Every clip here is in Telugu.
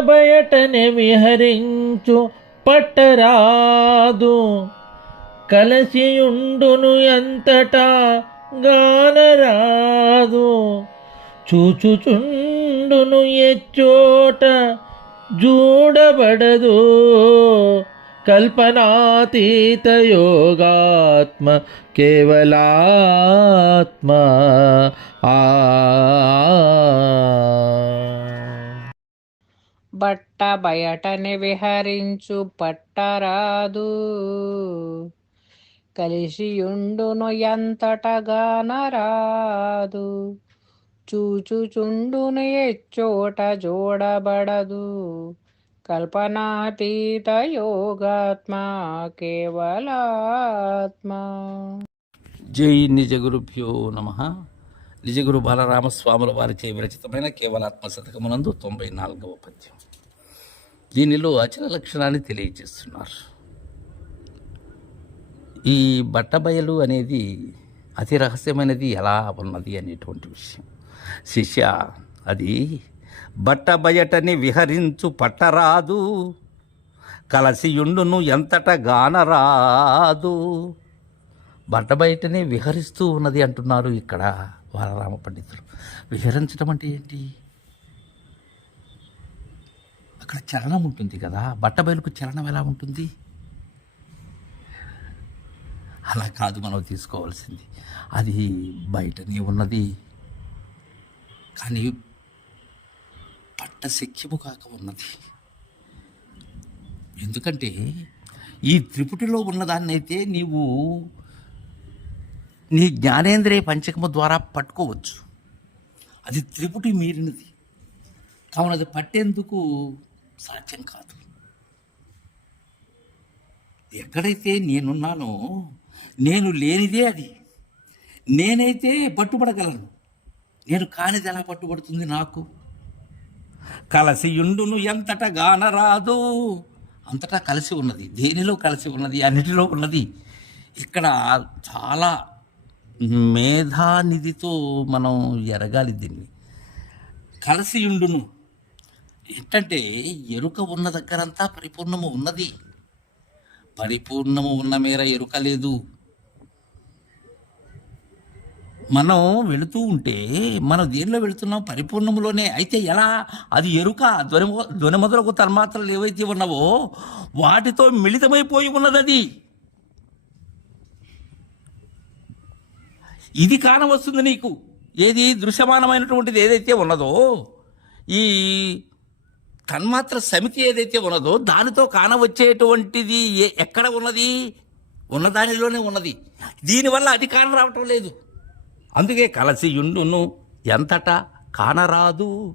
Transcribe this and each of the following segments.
బయటనే విహరించు పట్టరాదు. కలసియుండును ఎంతటా గానరాదు. చూచుచుండును ఎచ్చోట చూడబడదు కల్పనాతీత యోగాత్మ కేవలాత్మ. ఆ బట్ట బయటని విహరించు పట్టరాదు. కలిసియుండును ఎంతటగానరాదు చూచుచుండును ఎచ్చోట జోడబడదు. కల్పనాతీత యోగాత్మ కేవలాత్మ. జై నిజ గురుభ్యో నమ. నిజగురు బాలరామస్వాముల వారిచే విరచితమైన కేవలాత్మ శతకమునందు తొంభై నాలుగవ పద్యం. దీనిలో అచల లక్షణాన్ని తెలియజేస్తున్నారు. ఈ బట్టబయలు అనేది అతి రహస్యమైనది ఎలా ఉన్నది అనేటువంటి విషయం. శిష్య అది బట్టబయటని విహరించు పట్టరాదు కలసియుండును ఎంతట గానరాదు. బట్ట బయటనే విహరిస్తూ ఉన్నది అంటున్నారు ఇక్కడ వాలరామ పండితులు. విహరించడం అంటే ఏంటి? అక్కడ చలనం ఉంటుంది కదా బట్ట బయలుకు చలనం ఎలా ఉంటుంది? అలా కాదు మనం తీసుకోవాల్సింది. అది బయటనే ఉన్నది. కానీ పట్ట శక్యము కాక ఉన్నది. ఎందుకంటే ఈ త్రిపుటిలో ఉన్నదాన్నైతే నీవు నీ జ్ఞానేంద్రియ పంచకము ద్వారా పట్టుకోవచ్చు. అది త్రిపుటి మీరినది. కావున అది పట్టేందుకు సాధ్యం కాదు. ఎక్కడైతే నేనున్నానో నేను లేనిదే అది. నేనైతే పట్టుబడగలను. నేను కానిది ఎలా పట్టుబడుతుంది నాకు? కలసియుండును ఎంతట గానరాదు అంతటా కలిసి ఉన్నది. దేనిలో కలిసి ఉన్నది? అన్నిటిలో ఉన్నది. ఇక్కడ చాలా మేధానిధితో మనం ఎరగాలి దీన్ని. కలిసియుండును. ఏంటంటే ఎరుక ఉన్న దగ్గరంతా పరిపూర్ణము ఉన్నది. పరిపూర్ణము ఉన్న మేర ఎరుక లేదు. మనం వెళుతూ ఉంటే మనం దేనిలో వెళుతున్నాం? పరిపూర్ణములోనే. అయితే ఎలా? అది ఎరుక ధ్వని ధ్వని తన్మాత్రలు ఏవైతే ఉన్నావో వాటితో మిళితమైపోయి ఉన్నది అది ఇది కానవస్తుంది నీకు. ఏది దృశ్యమానమైనటువంటిది ఏదైతే ఉన్నదో ఈ తన్మాత్ర సమితి ఏదైతే ఉన్నదో దానితో కానవచ్చేటువంటిది ఎక్కడ ఉన్నది? ఉన్నదానిలోనే ఉన్నది. దీనివల్ల అది కానరావటం లేదు. అందుకే కలసియుండును ఎంతట కానరాదు.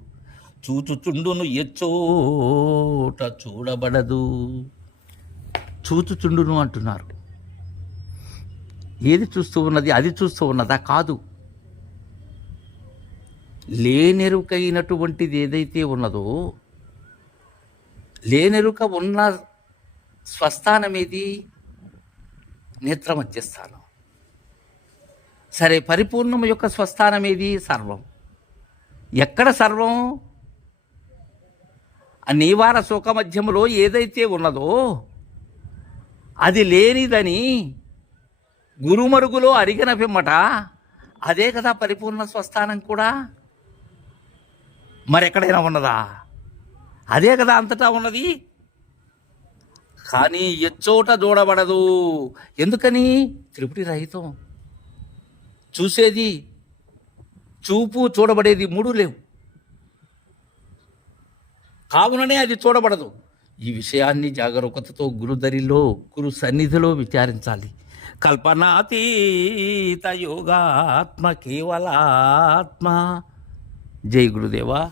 చూచుచుండును ఎచ్చోట చూడబడదు. చూచుచుండును అంటున్నారు. ఏది చూస్తూ ఉన్నది అది చూస్తూ ఉన్నదా? కాదు. లేనెరుకైనటువంటిది ఏదైతే ఉన్నదో లేనెరుక ఉన్న స్వస్థానం ఏది నేత్ర మధ్యస్థానం సరే పరిపూర్ణం యొక్క స్వస్థానం ఏది సర్వం. ఎక్కడ సర్వం? నివార నీవార సుఖ మధ్యములో ఏదైతే ఉన్నదో అది లేనిదని గురుమరుగులో అరిగిన పిమ్మట అదే కదా పరిపూర్ణ స్వస్థానం కూడా? మరెక్కడైనా ఉన్నదా? అదే కదా అంతటా ఉన్నది? కానీ ఎచ్చోట చూడబడదు ఎందుకని? త్రిపుటి రహితం. చూసేది చూపు చూడబడేది మూడు లేవు. కావుననే అది చూడబడదు. ఈ విషయాన్ని జాగరూకతతో గురుదరిలో గురు సన్నిధిలో విచారించాలి. కల్పనాతీత యోగాత్మ కేవలాత్మ. జై గురుదేవా.